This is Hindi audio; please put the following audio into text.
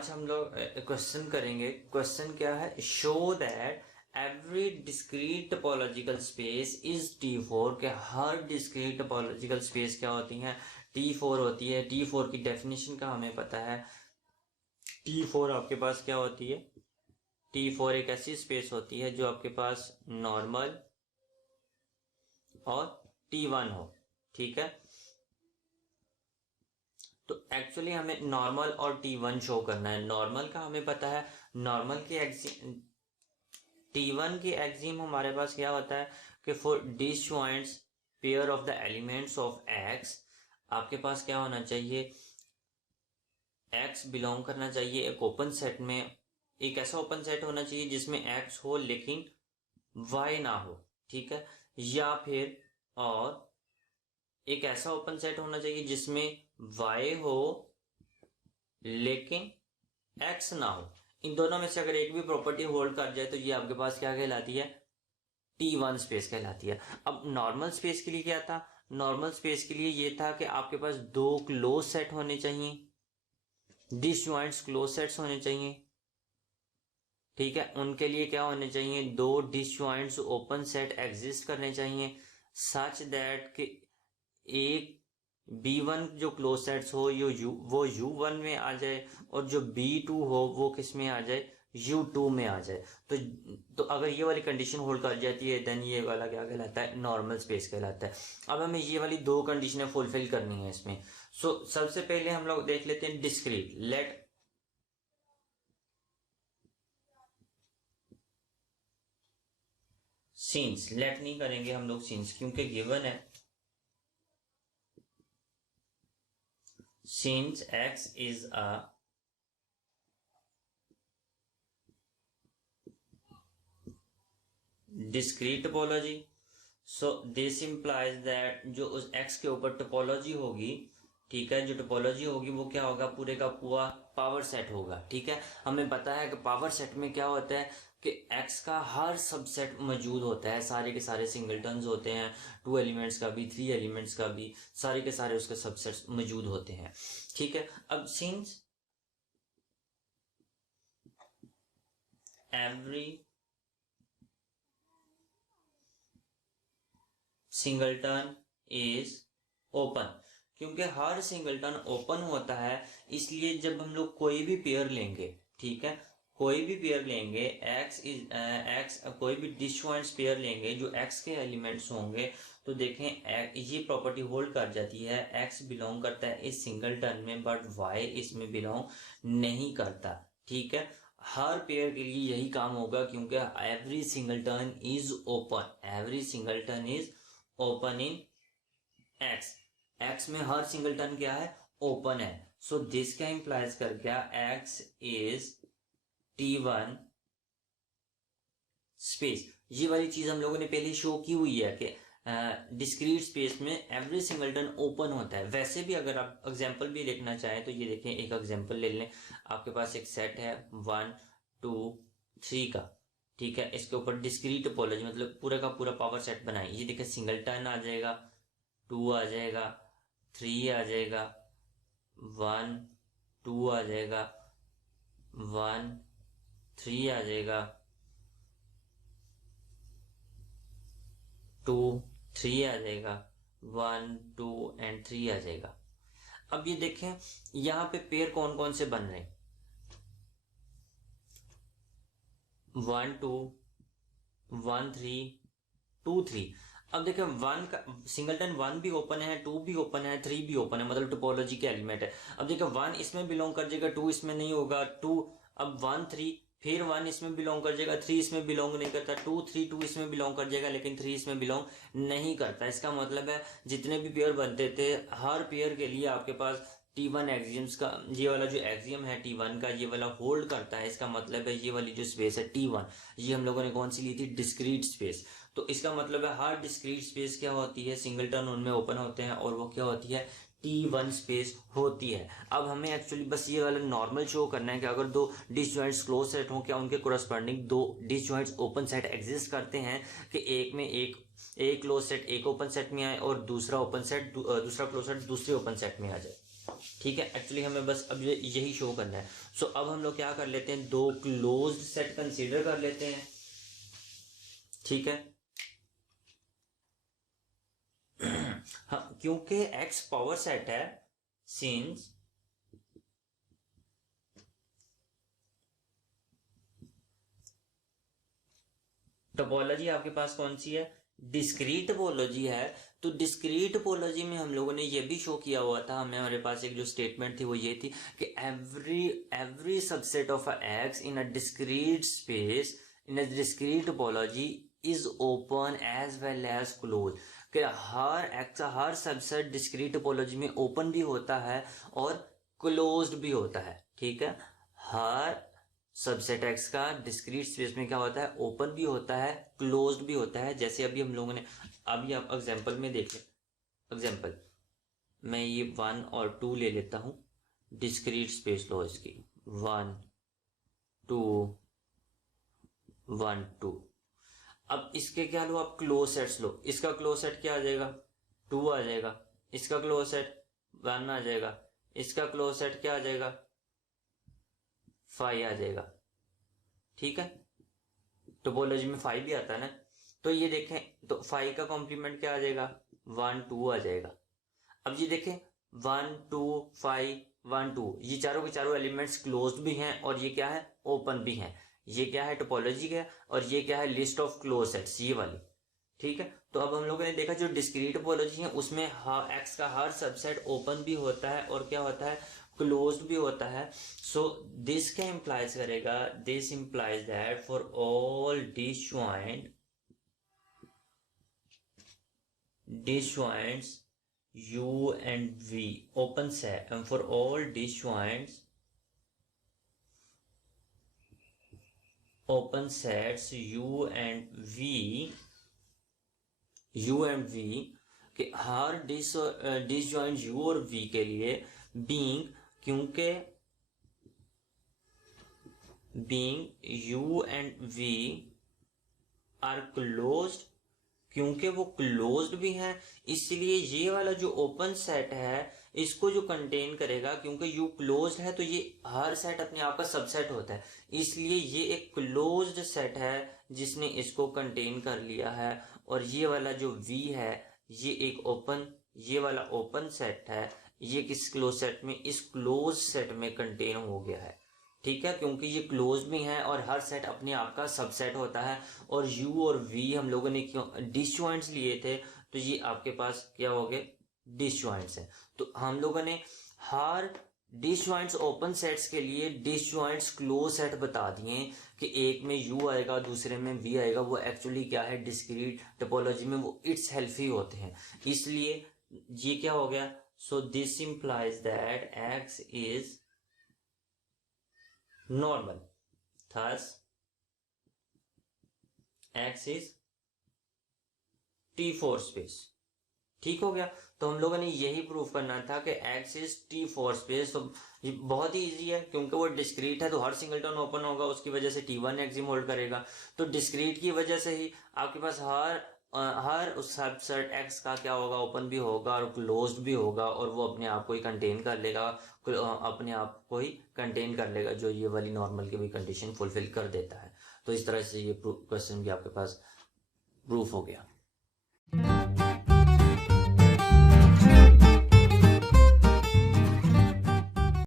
आज हम लोग क्वेश्चन करेंगे। क्वेश्चन क्या है? Show that every discrete topological space is T4। के हर डिस्क्रीट टोपोलॉजिकल स्पेस क्या होती है? T4 होती है। T4 की डेफिनेशन का हमें पता है। T4 आपके पास क्या होती है? T4 एक ऐसी स्पेस होती है जो आपके पास नॉर्मल और T1 हो। ठीक है, तो एक्चुअली हमें नॉर्मल और T1 शो करना है। नॉर्मल का हमें पता है, नॉर्मल की T1 की एक्सिम हमारे पास क्या होता है कि for disjoints pair of the elements of X आपके पास क्या होना चाहिए? X बिलोंग करना चाहिए एक ओपन सेट में। एक ऐसा ओपन सेट होना चाहिए जिसमें X हो लेकिन Y ना हो। ठीक है, या फिर और एक ऐसा ओपन सेट होना चाहिए जिसमें Y हो लेकिन X ना हो। इन दोनों में से अगर एक भी प्रॉपर्टी होल्ड कर जाए तो ये आपके पास क्या कहलाती है? T1 स्पेस कहलाती है। अब नॉर्मल स्पेस के लिए क्या था? नॉर्मल स्पेस के लिए ये था कि आपके पास दो क्लोज सेट होने चाहिए, डिसजॉइंट्स क्लोज सेट्स होने चाहिए। ठीक है, उनके लिए क्या होने चाहिए? दो डिसजॉइंट्स ओपन सेट एग्जिस्ट करने चाहिए सच दैट कि एक B1 जो क्लोज सेट्स हो वो U1 में आ जाए और जो B2 हो वो किस में आ जाए? U2 में आ जाए। तो अगर ये वाली कंडीशन होल्ड कर जाती है देन ये वाला क्या कहलाता है? नॉर्मल स्पेस कहलाता है। अब हमें ये वाली दो कंडीशनें फुलफिल करनी है इसमें। सबसे पहले हम लोग देख लेते हैं डिस्क्रीट। लेट सीन्स, लेट नहीं करेंगे हम लोग सीन्स क्योंकि गिवन है since X is a discrete topology, so this implies that जो उस X के ऊपर टोपोलॉजी होगी, ठीक है, जो टोपोलॉजी होगी वो क्या होगा? पूरे का पूरा पावर सेट होगा। ठीक है, हमें पता है कि पावर सेट में क्या होता है कि X का हर सबसेट मौजूद होता है। सारे के सारे सिंगलटन्स होते हैं, 2 एलिमेंट्स का भी, 3 एलिमेंट्स का भी, सारे के सारे उसके सबसेट्स मौजूद होते हैं। ठीक है, अब since every singleton is open, क्योंकि हर सिंगलटन ओपन होता है इसलिए जब हम लोग कोई भी पेयर लेंगे, ठीक है, कोई भी पेयर लेंगे एक्स कोई भी डिसजॉइंट्स पेयर लेंगे जो एक्स के एलिमेंट्स होंगे तो देखें ये प्रॉपर्टी होल्ड कर जाती है। एक्स बिलोंग करता है इस सिंगलटन में बट वाई इसमें बिलोंग नहीं करता। ठीक है, हर पेयर के लिए यही काम होगा क्योंकि every singleton is open, every singleton is open in x. X में हर सिंगलटन क्या है? ओपन है। सो दिस क्या इंप्लाइज कर गया? X is T1 space. ये वाली चीज हम लोगों ने पहले शो की हुई है कि डिस्क्रीट स्पेस में एवरी सिंगलटन ओपन होता है। वैसे भी अगर आप एग्जांपल भी लिखना चाहें तो ये देखें, एक एग्जांपल ले लें। आपके पास एक सेट है 1 2 3 का, ठीक है, इसके ऊपर डिस्क्रीट टोपोलॉजी मतलब पूरा का पूरा पावर सेट बनाए। ये देखें, सिंगलटन आ जाएगा, 2 आ जाएगा, 3 आ जाएगा, 1 2 आ जाएगा, 1 3 आ जाएगा, 2 3 आ जाएगा, 1 2 एंड 3 आ जाएगा। अब ये देखें यहां पे पेयर कौन कौन से बन रहे हैं? 1 2 1 3 2 3। अब देखें वन का सिंगलटन 1 भी ओपन है, 2 भी ओपन है, 3 भी ओपन है, मतलब टोपोलॉजी के एलिमेंट है। अब देखें 1 इसमें बिलोंग कर जाएगा, 2 इसमें नहीं होगा, 2 अब 1 3 फिर 1 इसमें बिलोंग कर जाएगा, 3 इसमें बिलोंग नहीं करता, 2 3 2 इसमें बिलोंग कर जाएगा लेकिन 3 इसमें बिलोंग नहीं करता। इसका मतलब है जितने भी पेयर बनते थे हर पेयर के लिए आपके पास T1 एक्सियम्स का ये वाला जो एक्सियम है T1 का ये वाला होल्ड करता है। इसका मतलब है ये वाली जो स्पेस है T1, ये हम लोगों ने कौन सी ली थी? Discrete space. तो इसका मतलब है हर डिस्क्रीट स्पेस क्या होती है? सिंगलटन उनमें ओपन होते हैं और वो क्या होती है? T1 स्पेस होती है। अब हमें एक्चुअली बस ये वाला नॉर्मल शो करना है कि अगर दो डिसजॉइंट्स क्लोज सेट हों क्या उनके कोरस्पॉन्डिंग दो डिसजॉइंट्स ओपन सेट एग्जिस्ट करते हैं कि एक में एक क्लोज सेट एक ओपन सेट में आए और दूसरा क्लोज सेट दूसरे ओपन सेट में आ जाए। ठीक है, एक्चुअली हमें बस अब यही शो करना है। सो अब हम लोग क्या कर लेते हैं, दो क्लोज्ड सेट कंसीडर कर लेते हैं। ठीक है हाँ, क्योंकि एक्स पावर सेट है, सिंस टोपोलॉजी आपके पास कौन सी है, डिस्क्रीट टोपोलॉजी है। तो डिस्क्रीट टोपोलॉजी में हम लोगों ने ये भी शो किया हुआ था, हमारे पास एक जो स्टेटमेंट थी वो ये थी कि every subset of x in a discrete space in a discrete topology is open as well as close. कि हर सबसेट डिस्क्रीट टोपोलॉजी में ओपन भी होता है और क्लोज्ड भी होता है। ठीक है, हर सबसेट एक्स का डिस्क्रीट स्पेस में क्या होता है, ओपन भी होता है, क्लोज्ड भी होता है। जैसे अभी हम लोगों ने, अभी आप एग्जांपल में देख लें, एग्जांपल मैं ये 1 और 2 ले लेता हूं, डिस्क्रीट स्पेस लो इसकी, 1 2 1 2। अब इसके क्या लो, आप क्लोज सेट्स लो। इसका क्लोज सेट क्या आ जाएगा, 2 आ जाएगा। इसका क्लोज सेट 1 आ जाएगा। इसका क्लोज सेट क्या आ जाएगा, 5 आ जाएगा। ठीक है, टोपोलॉजी में 5 भी आता है ना। तो ये देखें, तो 5 का कॉम्प्लीमेंट क्या आ जाएगा, 1 2 आ जाएगा। अब ये देखें, 1 2 5 1 2, ये चारों के चारों एलिमेंट्स क्लोज्ड भी हैं और ये क्या है, ओपन भी हैं। ये क्या है, टोपोलॉजी का, और ये क्या है, लिस्ट ऑफ क्लोज सेट्स, ये वाली। ठीक है, तो अब हम लोगों ने देखा जो डिस्क्रीट टोपोलॉजी है उसमें एक्स का हर सबसेट ओपन भी होता है और क्या होता है, क्लोज्ड भी होता है। सो दिस क्या इंप्लाइज करेगा, this implies that for all disjoints u and v open set, and for all disjoints open sets u and v के हर डिसजॉइंट u और v के लिए बीइंग, क्योंकि being u and v are closed, क्योंकि वो क्लोज्ड भी हैं, इसलिए ये वाला जो ओपन सेट है इसको जो कंटेन करेगा, क्योंकि यू क्लोज्ड है तो ये हर सेट अपने आप का सबसेट होता है, इसलिए ये एक क्लोज्ड सेट है जिसने इसको कंटेन कर लिया है। और ये वाला जो V है ये एक ओपन, ये वाला ओपन सेट है, ये किस क्लोज सेट में, इस क्लोज सेट में कंटेन हो गया है। ठीक है, क्योंकि ये क्लोज भी है और हर सेट अपने आप का सबसेट होता है। और u और v हम लोगों ने क्यों डिसजॉइंट्स लिए थे, तो ये आपके पास क्या हो गए, डिसजॉइंट्स हैं। तो हम लोगों ने हर डिसजॉइंट्स ओपन सेट्स के लिए डिसजॉइंट्स क्लोज सेट बता दिए कि एक में u आएगा दूसरे में v आएगा। वो एक्चुअली क्या है, डिस्क्रीट टोपोलॉजी में वो इट्स हेल्प ही होते हैं, इसलिए ये क्या हो गया। So this implies that x is normal, thus x is T4 space. ठीक हो गया, तो हम लोगों ने यही प्रूफ करना था कि x is T4 स्पेस। तो ये बहुत ही इजी है, क्योंकि वो डिस्क्रीट है तो हर सिंगलटन ओपन होगा, उसकी वजह से T1 एक्सिम होल्ड करेगा। तो डिस्क्रीट की वजह से ही आपके पास हर उस सबसेट x का क्या होगा, ओपन भी होगा और क्लोज्ड भी होगा, और वो अपने आप को ही कंटेन कर लेगा, अपने आप को ही कंटेन कर लेगा, जो ये वाली नॉर्मल की भी कंडीशन फुलफिल कर देता है। तो इस तरह से ये क्वेश्चन भी आपके पास प्रूफ हो गया।